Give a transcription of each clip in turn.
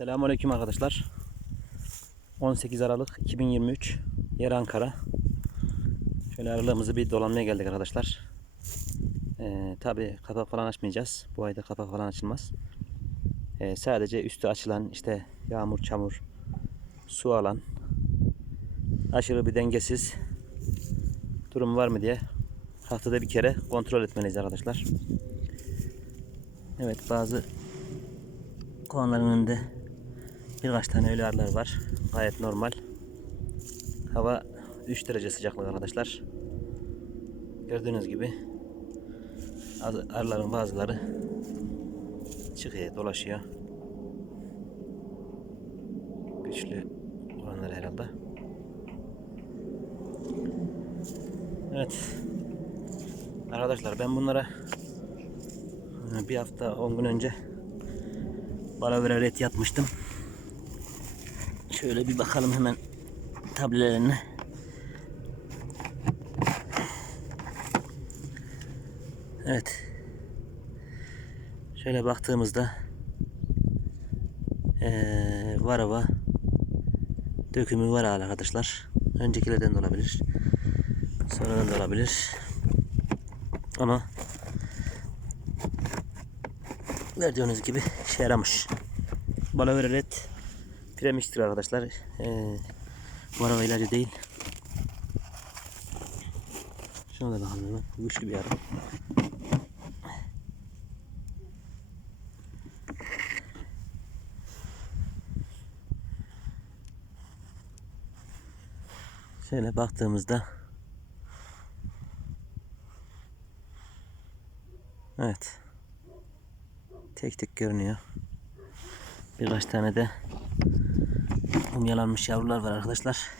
Selamünaleyküm arkadaşlar. 18 Aralık 2023 yer Ankara. Şöyle aralığımızı bir dolanmaya geldik arkadaşlar. Ee, Tabi kapak falan açmayacağız. Bu ayda kapak falan açılmaz. Ee, sadece üstü açılan işte yağmur, çamur, su alan aşırı bir dengesiz durum var mı diye haftada bir kere kontrol etmeliyiz arkadaşlar. Evet bazı kovanların önünde birkaç tane ölü arılar var. Gayet normal. Hava 3 derece sıcaklık arkadaşlar. Gördüğünüz gibi arıların bazıları çıkıyor, dolaşıyor. Güçlü olanlar herhalde. Evet. Arkadaşlar ben bunlara e, bir hafta 10 gün önce Balavera ret yatmıştım. Şöyle bir bakalım hemen tablelerine. Evet. Şöyle baktığımızda ee, varava dökümü var arkadaşlar. Öncekilerden de olabilir. Sonradan da olabilir. Ama gördüğünüz gibi işe yaramış. Balavera red premiştir arkadaşlar. Ee, varava ilacı değil. Şuna da bakalım hemen. Bu Güçlü bir arı. Şöyle baktığımızda Evet. Tek tek görünüyor. Birkaç tane de mumyalanmış yavrular var arkadaşlar.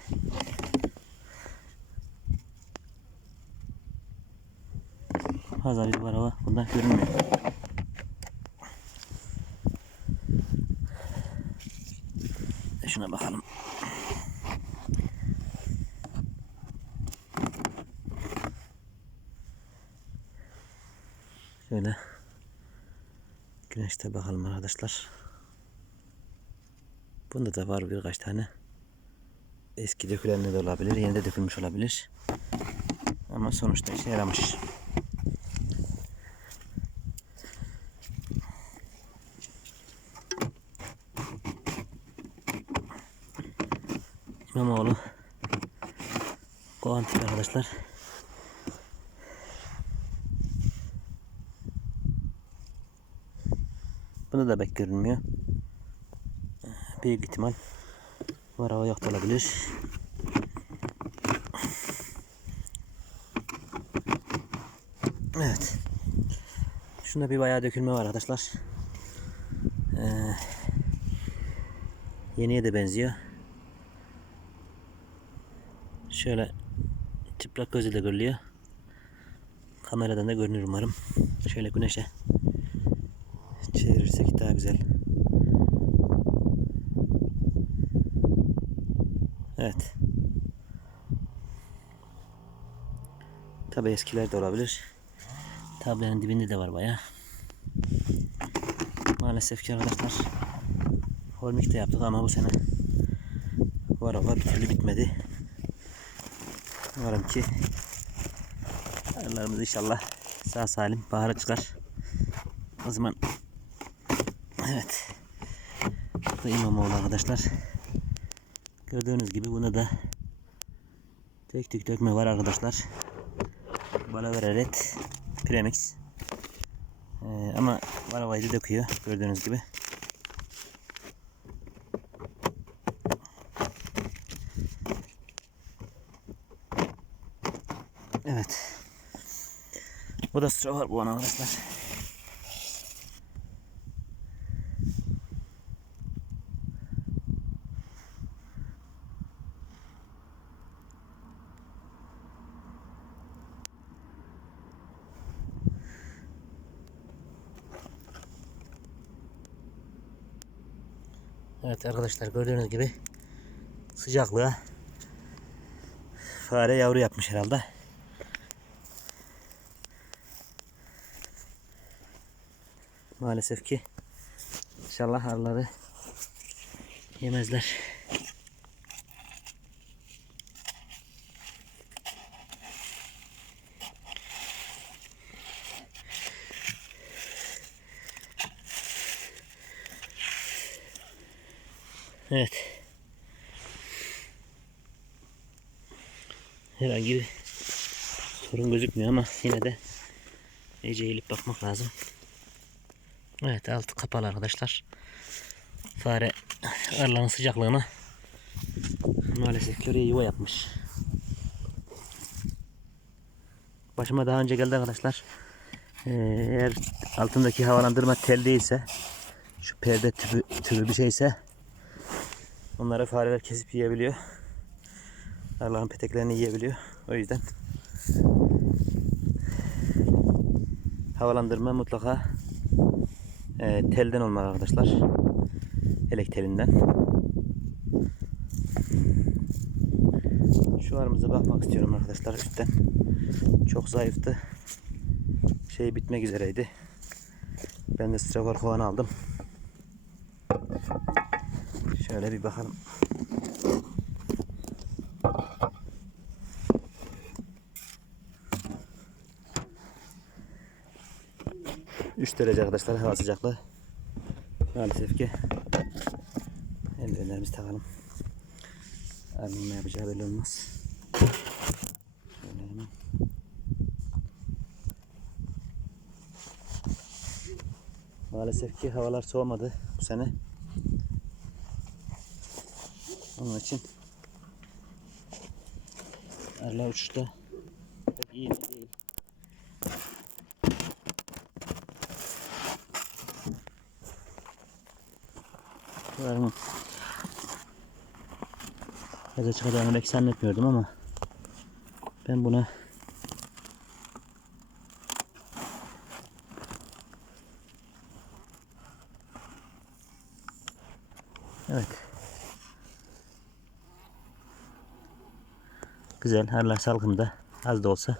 Fazla bir var ama bundan görünmüyor. E Şuna bakalım. Şöyle güneşte bakalım arkadaşlar. Bunda da var birkaç tane. Eski dökülenler de olabilir, yeni de dökülmüş olabilir. Ama sonuçta işe yaramış. İmamoğlu Kovan tipi arkadaşlar. Bunda da pek görünmüyor. Büyük ihtimal var hava yok da olabilir. Evet. Şunda bir bayağı dökülme var arkadaşlar. Ee, yeniye de benziyor. Şöyle çıplak gözle de görülüyor. Kameradan da görünür umarım. Şöyle güneşe çevirirsek daha güzel. Evet. Tabi eskiler de olabilir. Tablenin dibinde de var baya. Maalesef ki arkadaşlar Holmik de yaptık ama bu sene var var bir türlü bitmedi. Umarım ki arılarımız inşallah sağ salim bahara çıkar. O zaman evet bu İmamoğlu arkadaşlar. Gördüğünüz gibi buna da tek tek dökme var arkadaşlar. Balavera Red Premix. Ee, ama balavayı da döküyor gördüğünüz gibi. Evet. Bu da sıra var bu an arkadaşlar. Evet arkadaşlar gördüğünüz gibi sıcaklığa fare yavru yapmış herhalde. Maalesef ki inşallah arıları Yemezler. Evet. Herhangi bir sorun gözükmüyor ama yine de iyice eğilip bakmak lazım. Evet altı kapalı arkadaşlar. Fare arıların sıcaklığına maalesef köreye yuva yapmış. Başıma daha önce geldi arkadaşlar. Ee, eğer altındaki havalandırma tel değilse şu perde tüpü, türü bir şeyse onları fareler kesip yiyebiliyor. Arıların peteklerini yiyebiliyor. O yüzden havalandırma mutlaka e, telden olmalı arkadaşlar. Elek telinden. Şu arımıza bakmak istiyorum arkadaşlar üstten. Çok zayıftı. Şey bitmek üzereydi. Ben de strafor kovan aldım. Şöyle bir bakalım. Derece arkadaşlar hava sıcaklığı. Maalesef ki eldivenlerimizi takalım. Arının ne yapacağı belli olmaz. Maalesef ki havalar soğumadı bu sene. Onun için arılar uçuşta iyi Şularımın Gaza çıkacağını pek zannetmiyordum ama ben buna Evet. Güzel. Herler salkımda. Az da olsa.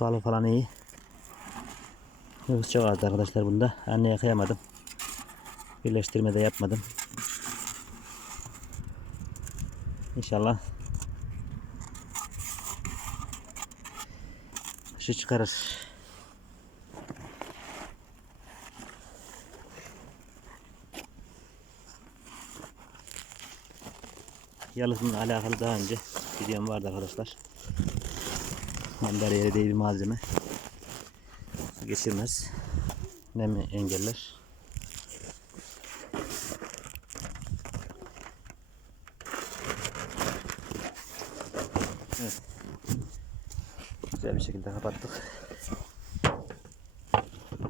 Balı falan iyi. Nüfus çok azdı arkadaşlar bunda. Anneye kıyamadım. Birleştirme de yapmadım. İnşallah şu çıkarır. Yalıtımla alakalı daha önce videom vardı arkadaşlar. Mandar yeri değil bir malzeme. Geçirmez. Nem engeller. Evet. Güzel bir şekilde kapattık.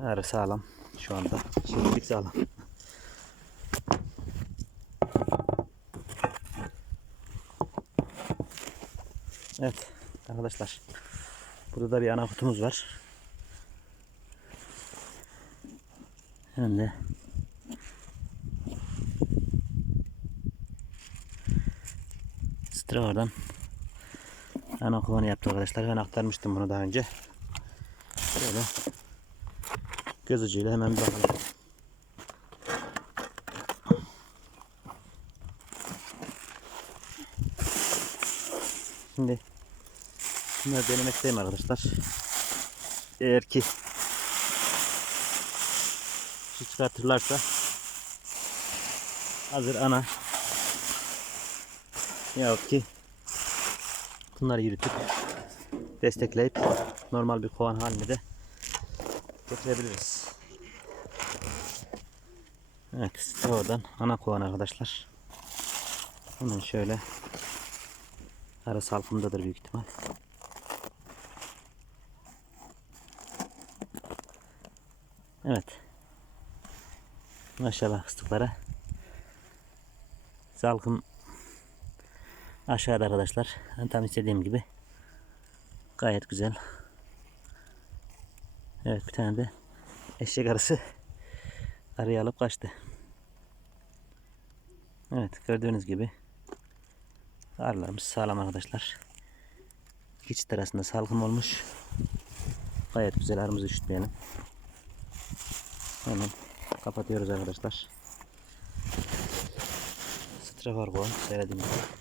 Arı sağlam şu anda. Şimdilik sağlam. Evet arkadaşlar. Burada da bir ana kutumuz var. Hem de Stravar'dan ana kovanı yaptı arkadaşlar. Ben aktarmıştım bunu daha önce. Şöyle göz ucuyla hemen bir bakalım. Şimdi bunları denemekteyim arkadaşlar. Eğer ki şu çıkartırlarsa hazır ana yahut ki bunları yürütüp destekleyip normal bir kovan haline de getirebiliriz. Evet oradan ana kovan arkadaşlar. Hemen şöyle arı salkımdadır büyük ihtimal. Evet. Maşallah fıstıklara. Salkım aşağıda arkadaşlar. Ben tam istediğim gibi. Gayet güzel. Evet bir tane de eşek arısı arıyı alıp kaçtı. Evet gördüğünüz gibi arılarımız sağlam arkadaşlar. İki çift arasında salkım olmuş. Gayet güzel arımızı üşütmeyelim. Hemen kapatıyoruz arkadaşlar. Strafor kovan söylediğim gibi.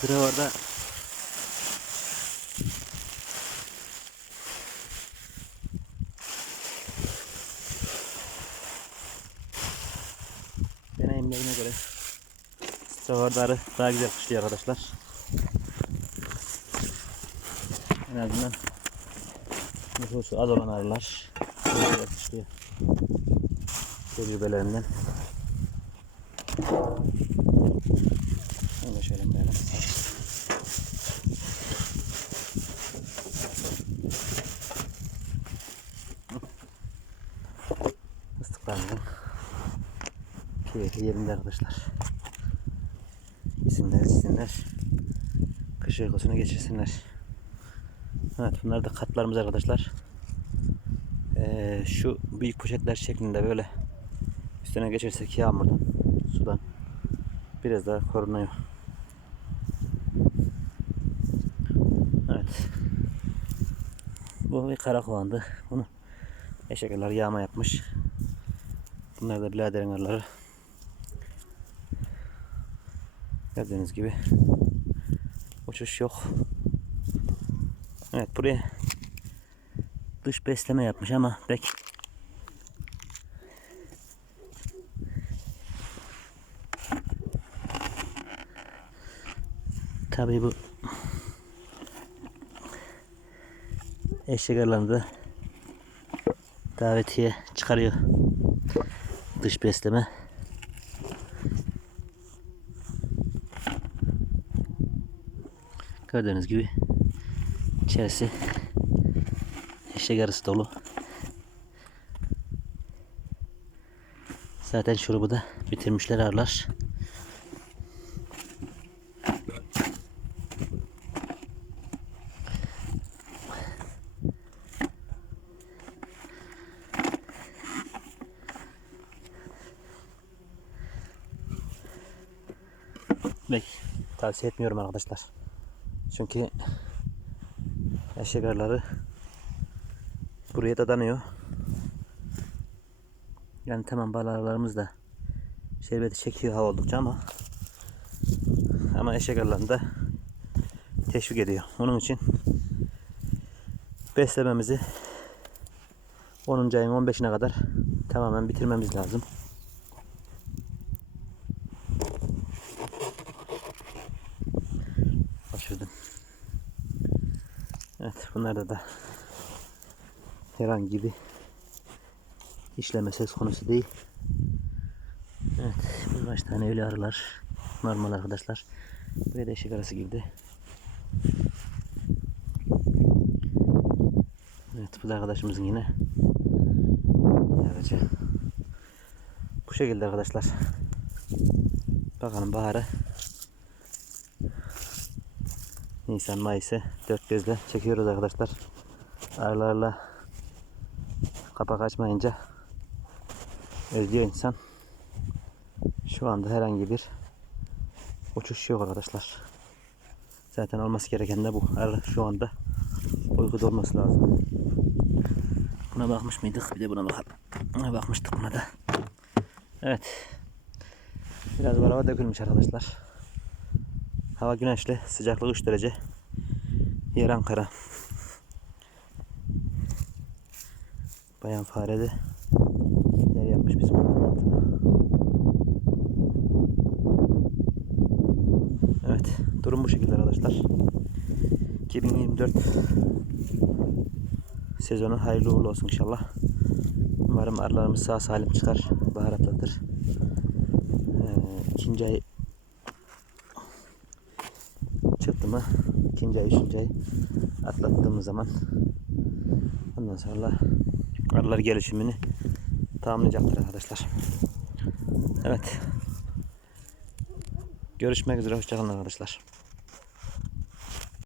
Strafor'da deneyimlerine göre Strafor'da arı daha güzel kışlıyor arkadaşlar. En azından nüfusu az olan arılar güzel kışlıyor. Tecrübelerinden. Şöyle koyalım. Fıstıklarımızın keyfi yerinde arkadaşlar. İsimler isimler. Kış uykusunu geçirsinler. Evet bunlar da katlarımız arkadaşlar. Ee, şu büyük poşetler şeklinde böyle üstüne geçirsek yağmurdan, sudan biraz daha korunuyor. Evet. Bu bir karakovandı. Bunu eşekler yağma yapmış. Bunlar da biraderin arıları. Gördüğünüz gibi uçuş yok. Evet buraya dış besleme yapmış ama pek Tabii bu eşek arılarını da davetiye çıkarıyor. Dış besleme. Gördüğünüz gibi içerisi eşek dolu. Zaten şurubu da bitirmişler arılar. Bek tavsiye etmiyorum arkadaşlar. Çünkü eşek arıları buraya dadanıyor. Yani tamam balıklarımız da şerbeti çekiyor hava oldukça ama ama eşek arılarını da teşvik ediyor. Onun için beslememizi 10. ayın 15'ine kadar tamamen bitirmemiz lazım. Kaçırdım. Evet bunlarda da herhangi bir işleme söz konusu değil. Evet birkaç tane ölü arılar normal arkadaşlar. Buraya da eşek arası girdi. Evet bu da arkadaşımızın yine aracı. Bu şekilde arkadaşlar. Bakalım baharı Nisan Mayıs'ı dört gözle çekiyoruz arkadaşlar. Arılarla kapak açmayınca özlüyor insan. Şu anda herhangi bir uçuş yok arkadaşlar. Zaten olması gereken de bu. Arı şu anda uykuda olması lazım. Buna bakmış mıydık? Bir de buna bakalım. Buna bakmıştık buna da. Evet. Biraz var hava dökülmüş arkadaşlar. Hava güneşli. Sıcaklık 3 derece. Yer Ankara. Bayan fare de yer yapmış bizim odanın altına. Evet. Durum bu şekilde arkadaşlar. 2024 sezonu hayırlı uğurlu olsun inşallah. Umarım arılarımız sağ salim çıkar. Bahar atlatır. Ee, ikinci ay çıktı mı ikinci ay, üçüncü ay atlattığımız zaman ondan sonra arılar gelişimini tamamlayacaktır arkadaşlar. Evet. Görüşmek üzere. Hoşçakalın arkadaşlar.